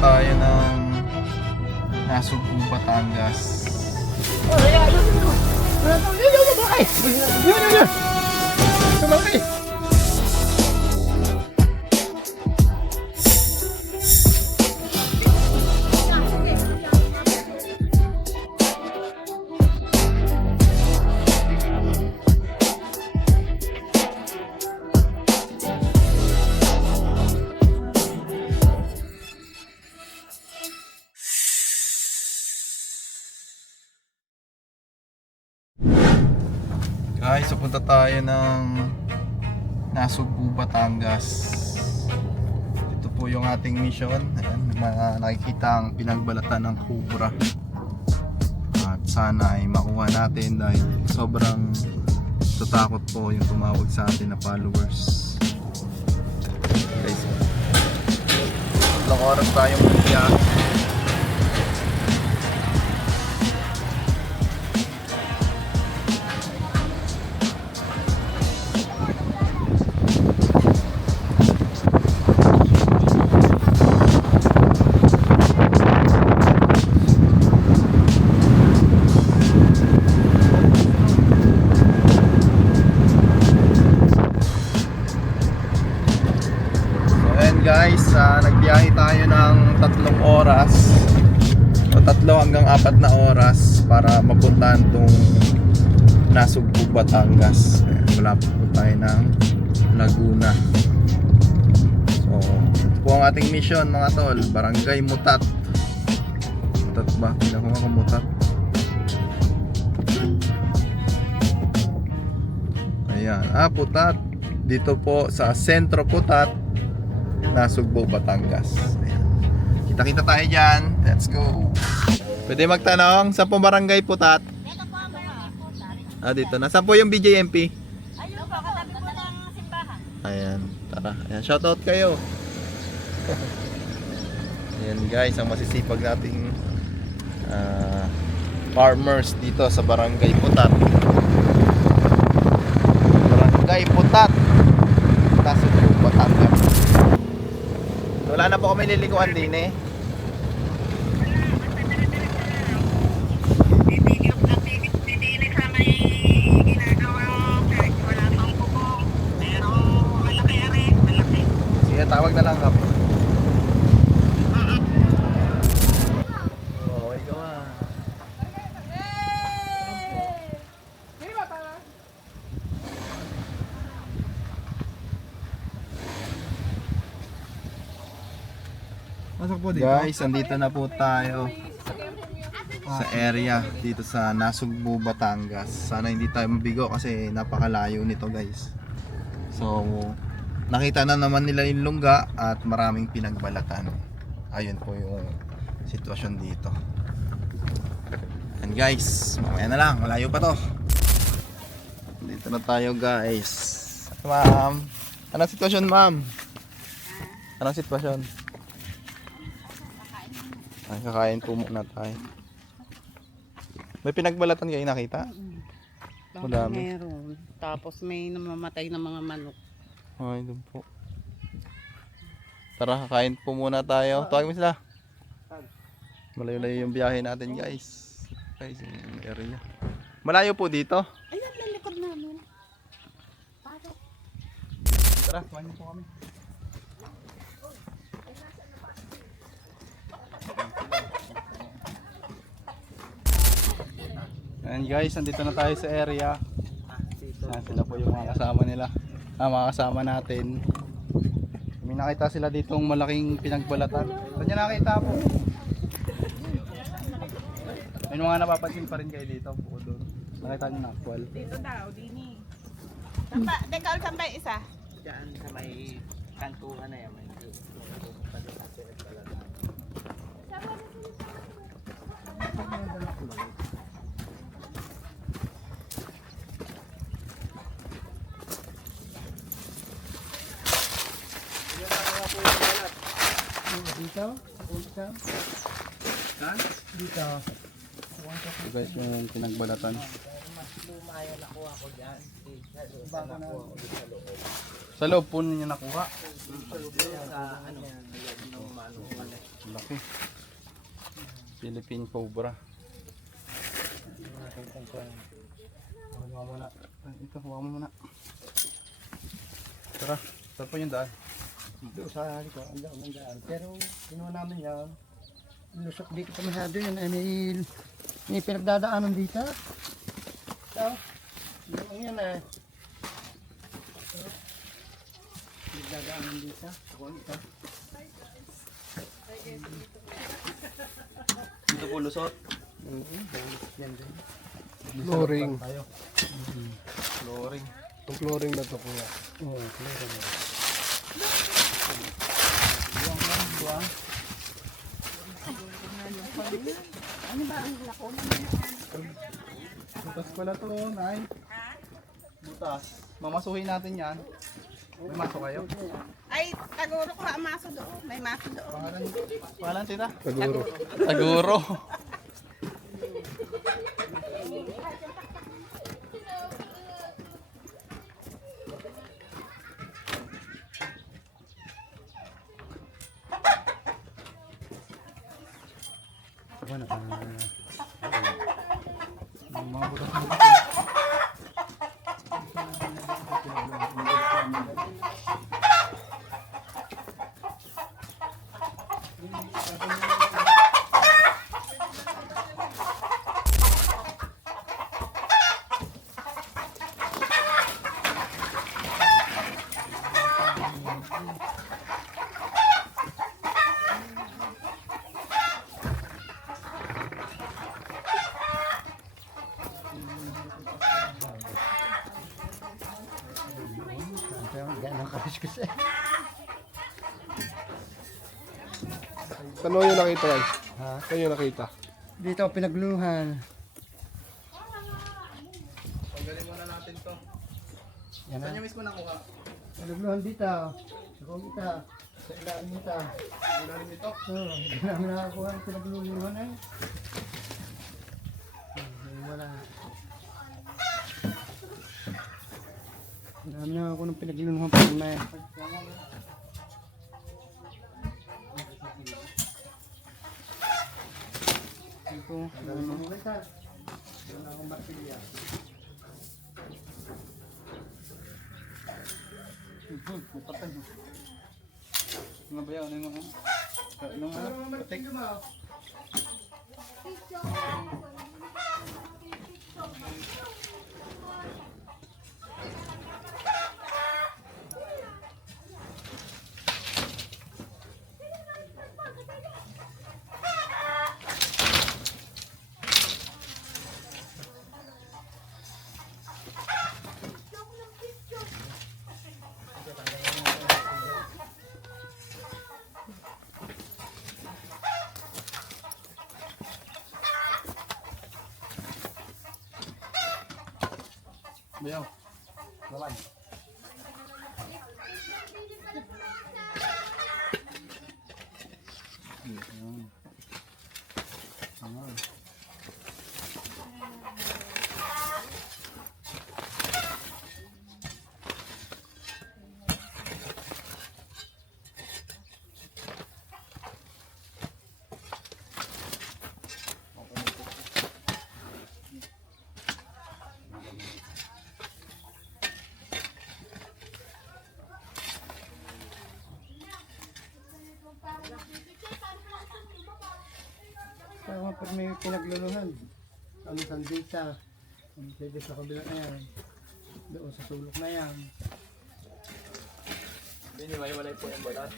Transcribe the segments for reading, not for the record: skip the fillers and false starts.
tayo ng Nasugbu, Batangas. Guys, so punta tayo ng Nasugbu, Batangas. Ito po yung ating mission. Ayan, mga nakikita ang pinagbalatan ng cobra. At sana ay makuha natin dahil sobrang tatakot po yung tumawag sa atin na followers. Guys, ilang oras tayong biyahe. Guys, nagbiyahe tayo ng 3 oras o 3 hanggang 4 na oras para mapuntahan tong Nasugbu, Batangas. Wala po tayo ng Laguna. So, ito po ang ating mission mga tol. Barangay Mutat. Mutat ba? Tingnan ko Mutat. Ayan, Putat. Dito po sa Sentro Putat, Nasugbu, Batangas. Ayan. Kita-kita tayo dyan. Let's go. Pwede magtanong, saan po barangay Putat? Dito po ang barangay Putat. Dito. Nasaan po yung BJMP? Ayun po, katabi po ng simbahan. Ayan, tara. Ayan, shoutout kayo. Ayan guys, ang masisipag nating farmers dito sa barangay Putat. Barangay Putat, Nasugbu, Batangas. Wala na po kami lilikuan din eh. Titilik sa may ginagawang church. Wala pang bubong. Pero malaki rin. Malaki. Sige, tawag na lang kap. Oo, ikaw ah. Guys, andito na po tayo sa area dito sa Nasugbu, Batangas. Sana hindi tayo mabigo kasi napakalayo nito guys. So, nakita na naman nila yung lungga at maraming pinagbalatan. Ayun po yung sitwasyon dito. And guys, mamaya na lang, malayo pa to. Dito na tayo guys. Ma'am, anong sitwasyon ma'am? Anong sitwasyon? Ay, kakain po muna tayo. May pinagbalatan kayo nakita? Madami. Meron. Tapos may namamatay na mga manok. Ay, doon po. Tara, kakain po muna tayo. Tawag mo sila. Malayo-layo yung biyahe natin guys. Guys, yung area. Malayo po dito. Ayun, lalikod namin. Tara, kumain po kami. Ayan guys, nandito na tayo sa area. Ayan, sila po yung mga kasama nila. Mga kasama natin. May nakita sila ditong malaking pinagbalatan. Saan nyo nakita po? May mga napapansin pa rin kayo dito po doon. Nakita nyo na actual. Dito daw, dini. Dekal sambay isa. Diyan sa may kantuhan na yan. Dito? Dito? Ha? Dito? So guys, yung pinagbalatan. Lumayo nakuha ko dyan. Baka na. Sa loob po ninyo nakuha. Sa ano? Ng mano. malaki. Philippine Cobra. Huwag mo muna. Ito, huwag mo muna. Tara, saan po yung daan? Dito sa halika, ang daan. Pero kinuha namin yan. Lusok dito pa masyado yan. Ay, may pinagdadaanan dito. Ito. Yung yan eh. Pinagdadaanan dito. Kung ito. Dito po lusot. Yan din. Flooring. Flooring. Itong flooring na ito kuya. Oo, flooring na. Butas pala to, Nay. Butas. Mamasuhin natin yan. May maso kayo? Ay, taguro ko ang maso doon. May maso doon. Pangalan tita? Taguro. Taguro. Ano Mga butas mo. Ganang kapis eh. Saan mo yung nakita yan? Ha? Saan yung nakita? Dito pinagluhan. Tanggalin muna natin to. Yan Saan na. nyo mismo nakuha? Pinagluhan dito. Sa kumita. Sa ilalim nito. Ilalim nito? Oo, hindi namin nakakuha ang pinagluhan eh. Wala. Hindi namin nakakuha ng pinagluhan pa na eh. Ito, wala akong martilya. Patay. Mga bayaw na yung mga... Patik. Bayaw. Lalay. Tama pag may pinagluluhan. Ano sandita. Pwede sa kabila na yan. Doon sa sulok na yan. Biniwalay po yung balat.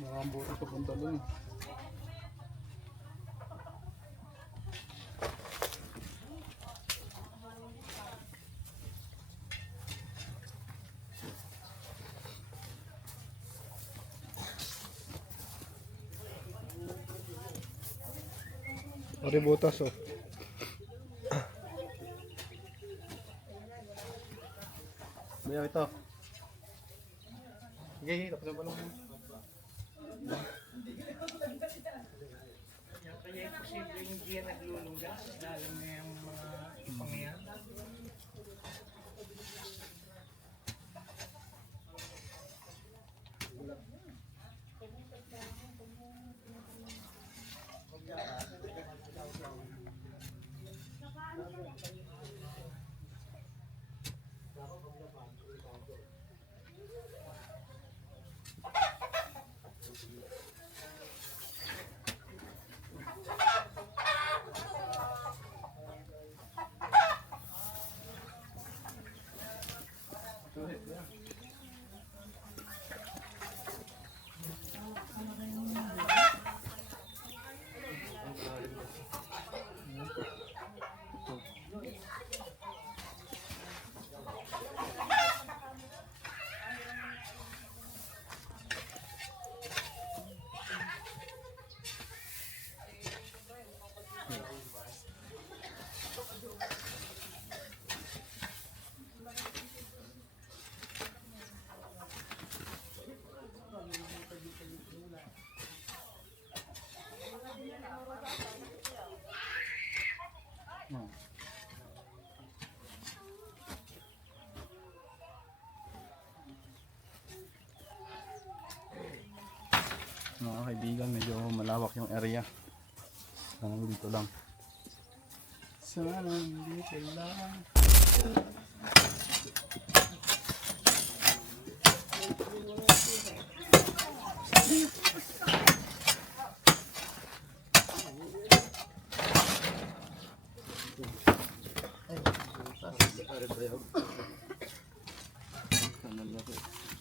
Nakambot ito punta dun. Aributas oh. Bayaw ito. Sige, tapos na balong. Kaya posible hindi yan naglulungga. Lalo na yung mga ipangyan. Mga kaibigan, medyo malawak yung area. Sana dito lang. Sana dito lang.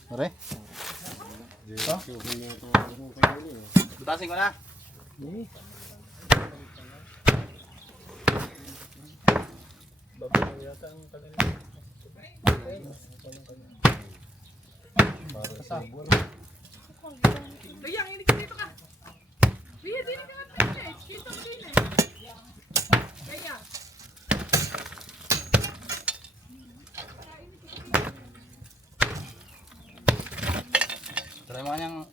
Pare? Ito? Butasin ko na. Kaya, hindi ka dito ka. Kaya, dito ka na. Dito ka din eh. Kaya. Try mo kanyang...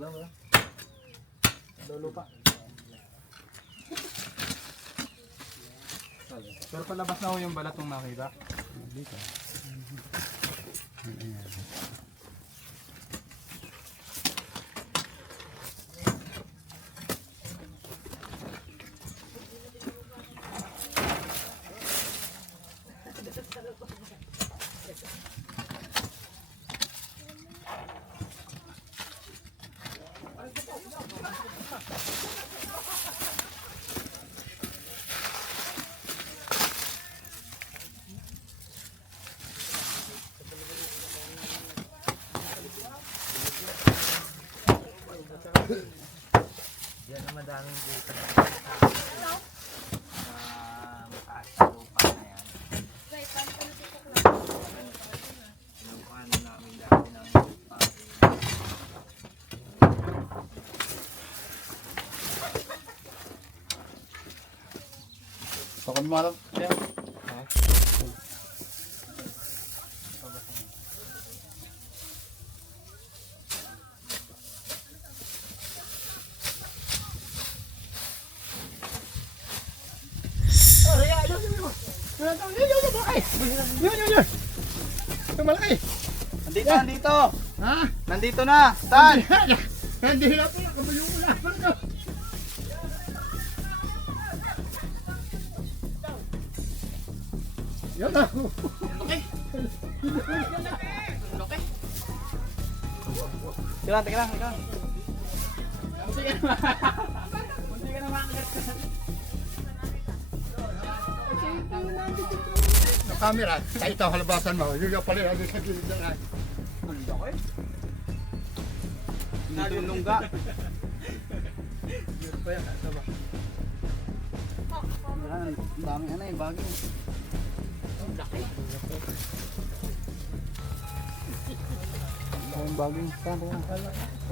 Wala. Lulupa. Pero palabas na ho yung balat ng nakita. Dito. Yan ang madaming buto. Mataas na lupa na yan. Lupa na namin dami ng lupa. Pakon mo alam. Yun. Ito malaki. Nandito. Ha? Nandito na. Saan? Hindi na po. Kabayo ko na. Yan na. Teka lang. Sa camera. Kahit ito halabasan mo. Yun yung pala. Ano sa gilid na. Dito yung lungga. Yan, ang dami bagay. Ang bagay. Saan yan?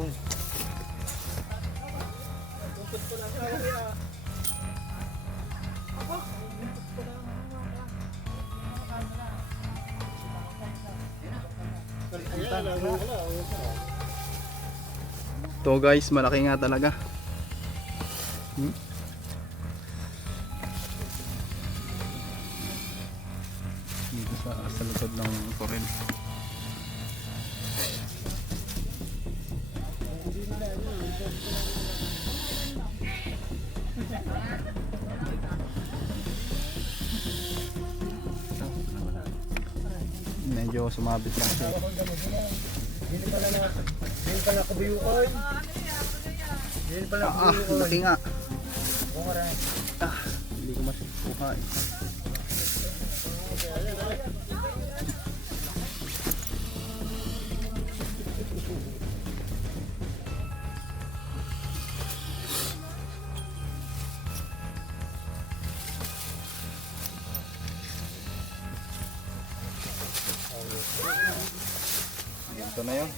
Uy. To guys, malaki nga talaga. Dito sa likod ng korel. Medyo sumabit lang siya. Hindi pala kabuyukan. Hindi pala kabuyukan. Laki nga. Bungaran. Hindi ko masukuha eh. Ito na yun.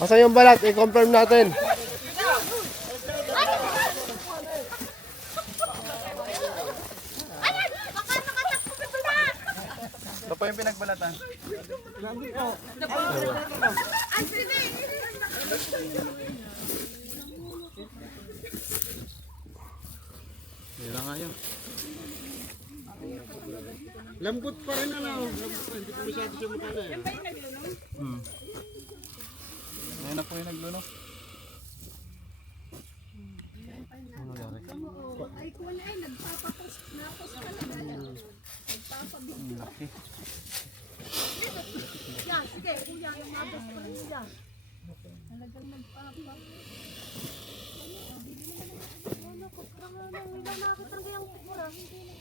Asan yung balat? I-confirm natin. Ito pa yung pinagbalatan. Wala nga yun. Lambot pa rin ano. Hindi pa masyado siya makala. Ayan na po yung nagluno. Ay, kung ay, nagpapapos na ako sa kanila. Nagpapabigyo. Laki. Yan, sige, kuya, lumabas pa rin yan. Talagang nagpapa. Ano, kapra nga lang, wala nakakita ang gayang mura. Hindi na.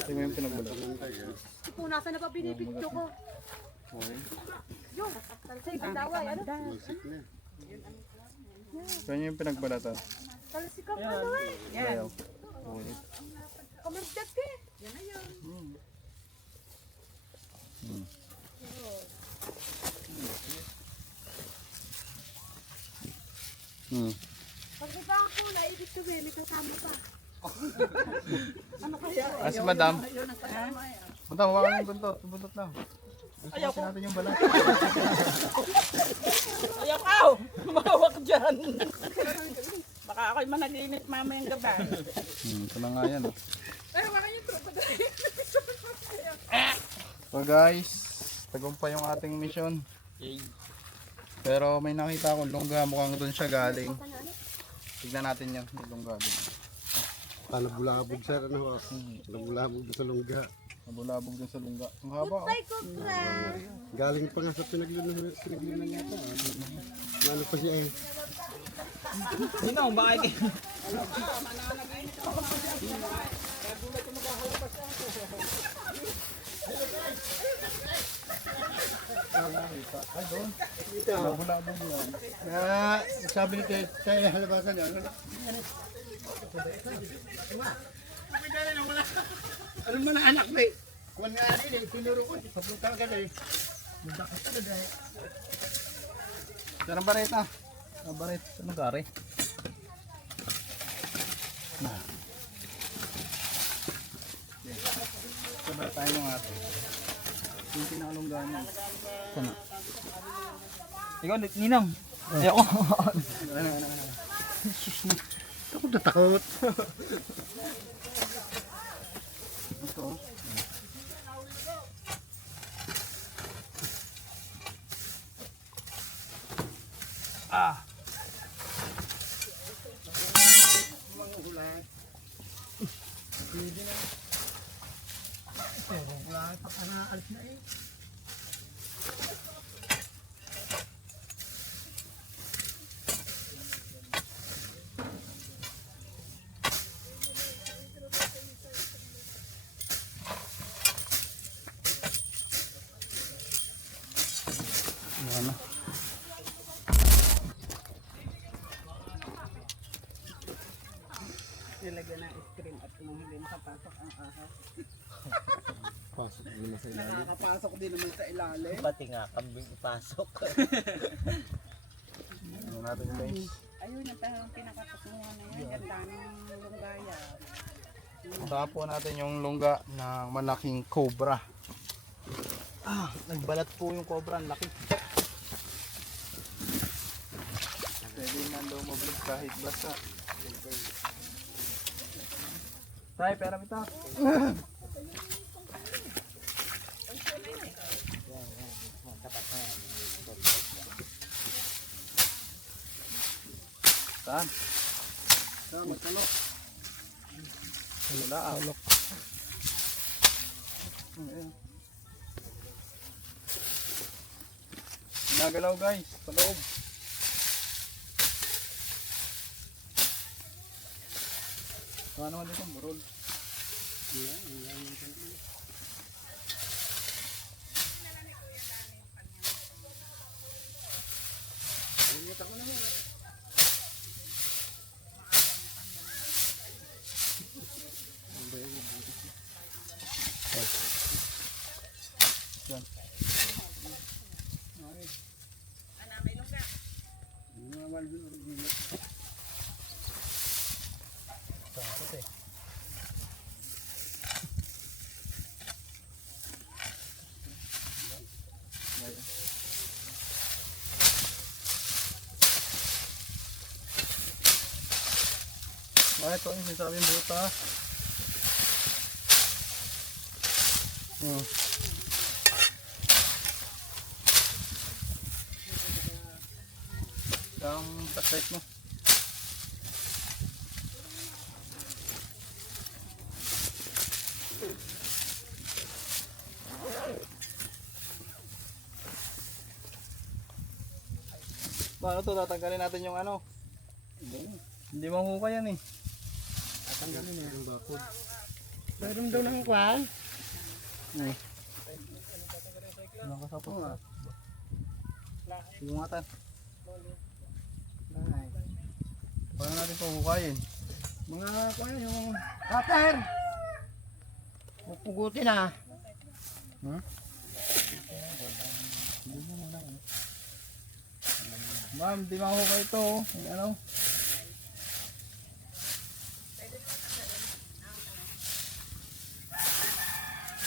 Ito yung pinagbalatan. Punasan na pa binibidyo ko. Yung, sa ikadaway, ano? Ito yung pinagbalatan. Talsik ka pa naman. Ayaw. Ulit. Kamagdag ka eh. Yan na yun. Hmm. Pag iba ang kulay, ibig sabihin, may kasama pa. Ah, si madam. Madam, hawakan yung buntot. Buntot lang. Ayaw ko. Natin yung balat. Ayaw ka! Mahawak dyan! Baka ako'y managinip mamayang gabi. Ito na nga yan. Pero baka yung tropa na So guys, tagumpay yung ating mission. Pero may nakita akong lungga, mukhang doon siya galing. Tignan natin yan, yung lungga doon. Palabulabog sir, ano? Palabulabog sa lungga. Nabulabog din sa lungga. Ang haba oh. Galing pa nga sa pinaglinan yata. Ano pa siya eh. Sino? Baka Nabulabog yan. Sabi ni tayo halabasan yan. Ano mo na anak mo eh? Kung nga rin eh, tinuro ko, papunta ka na eh. Magdakas talaga eh. Saan ang baret ah? Ang baret. Saan ang gari? Sabay tayo ng ato. Yung pinakalungga niya. Sana. Ikaw, Ninong. Ayoko. Takot na takot. Ito. Ah. Pero wala pa ka na alis na eh. Ano? Nilagyan ng screen at nung hindi makapasok ang ahas. Pasok naman sa ilalim. Nakakapasok din naman sa ilalim. Pati nga kambing ipasok. Ano natin yung base? Ayun, yung pinakapatungan na yun. Ganda ng lunggaya. Tapo natin yung lungga ng malaking cobra. Ah, nagbalat po yung cobra, ang laki. Pwede na lumablog kahit basa. Tay, pera mita. Saan? Saan, magkalok. Wala, alok. Nagalaw guys, sa loob. Ano naman dito, burol. Yan. Ah, ito yung sinasabing butas. Ang flashlight mo. Paano to? Tatanggalin natin yung ano? Hindi mahukay yan eh. Tanggalin na yung bakod. Meron daw ng kwan. Nakasapot na. Ingatan. Paano natin ito hukayin? Mga kwan yung cutter. Pupugutin ah. Ma'am, di mahukay ito. Ano?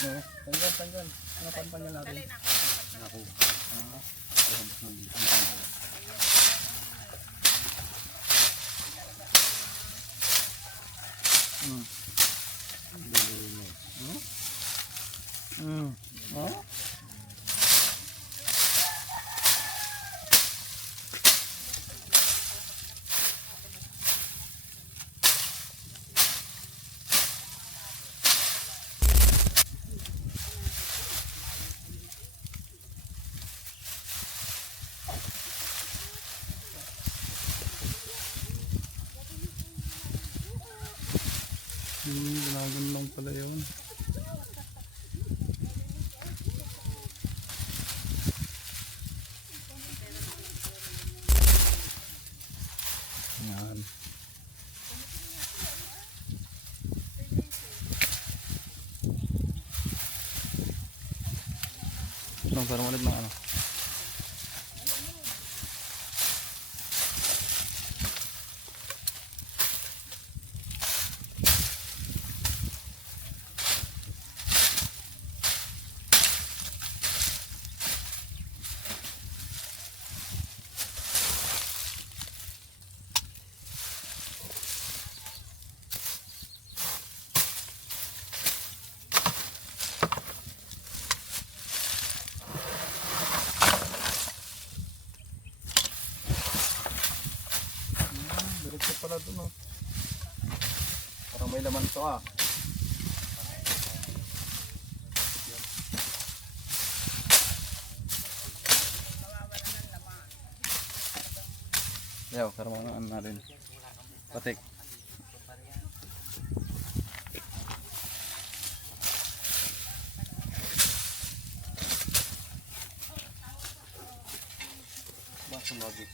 No, tanggal. Ano kampanya natin? Oh? Ginagan lang pala yun. Yan. Parang ulit ng ano. Diretso pala dun, oh. Parang may laman to, ah. Yaw, parang mga ano natin. Patik. Ba, sumabit.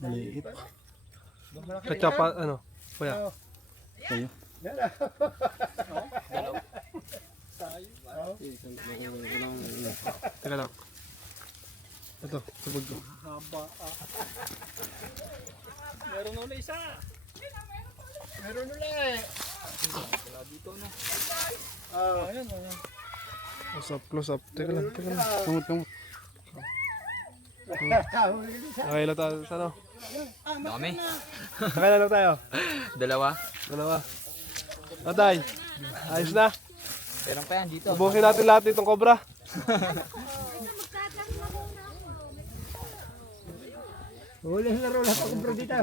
Maliit. Kachapa, ano? Kuya. Kayo. Teka lang. Ito, tubog ko. Meron na isa. Meron ulit. Ayan, ayan. Close up. Teka lang. Tumot. Okay lang tayo sa ano? Dami. Okay lang tayo. Dalawa. Atay, ayos na. Meron pa yan dito. Ubukin natin lahat itong cobra. Huli na laro lang ako bro dito.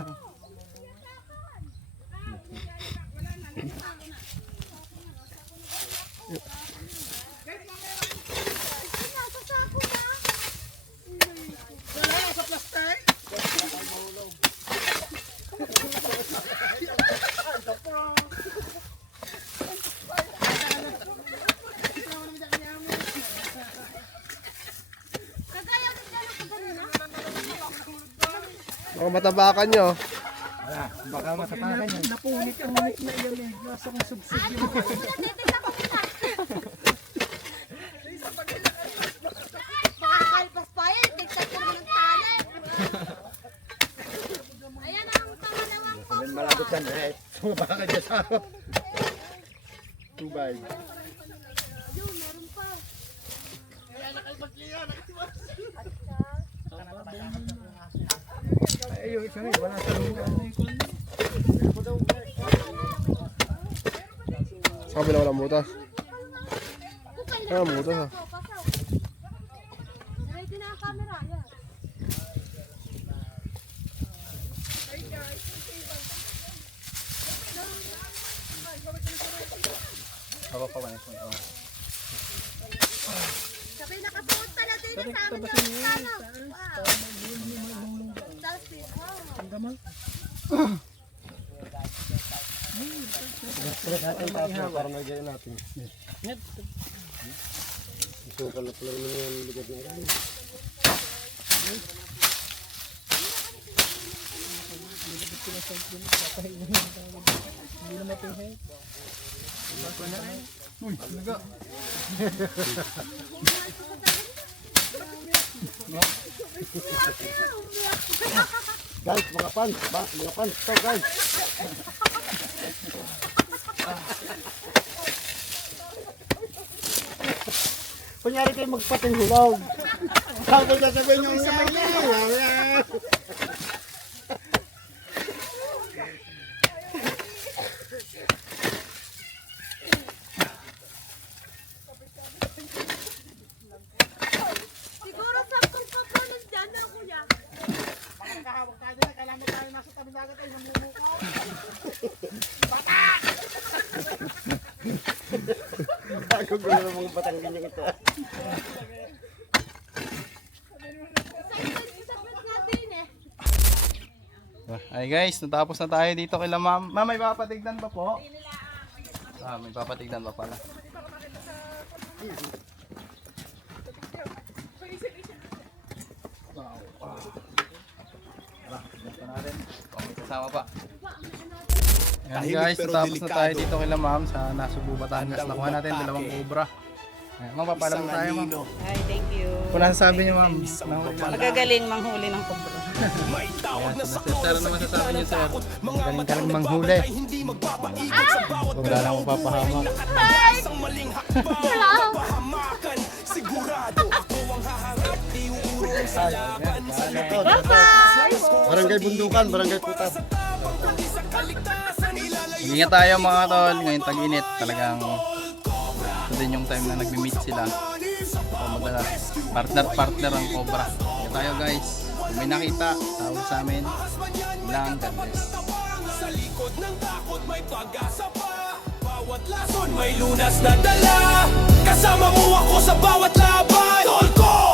Baka matabakan nyo. Baka matapakan yan. Napunit ang ulit na iyan eh. Nasa kong subsub yun. Makakalpas pa yan. Tigtag ko ng tanan. Ayan ang tama naman po. Malabot yan eh. Sumabaka dyan sa 2 Yun, meron pa. Ay, yung isa wala sa lugar. Sa kabila walang butas. Ah, butas ah. Ready na ang camera, yan. Ako pa ba nito? Sabay nakasuot pala din sa amin ng ano. Selfie. Para may gaya natin. Isukal na pala naman yung ligad ng gano'n. Guys, mga pants to guys. Kunyari kayo magpating hulog. Sabi ka sabihin nyo, Siguro saktong papunan dyan na, kuya. Bago gulo ng mga batanggan yung ito. Isabot natin eh. Ay guys, natapos na tayo dito kila ma'am. Ma'am, may papatignan pa po? May papatignan pa pala. Tara, basta natin. Kung may kasama pa. Ayan guys, natapos na tayo dito kila ma'am sa Nasubo, Batangas. Nakuha natin 2 cobra. Ayan, ma'am, papalam na tayo ma'am. Ay, thank you. Kung nasasabi niyo ma'am, Magagaling manghuli ng kumbro. sir, ano masasabi niyo sir? Galing ka lang manghuli. Wala lang mapapahamak. Barangay Bundukan, Barangay Putas. Ingat tayo mga tol, ngayon tag-init talagang ito din yung time na nagmi-meet sila. Madalas partner ang cobra. Ingat tayo guys, kung may nakita, tawag sa amin lang, God bless. Sa likod ng takot may pag-asa pa. Bawat lason may lunas na dala. Kasama mo ako sa bawat laban. Tol ko!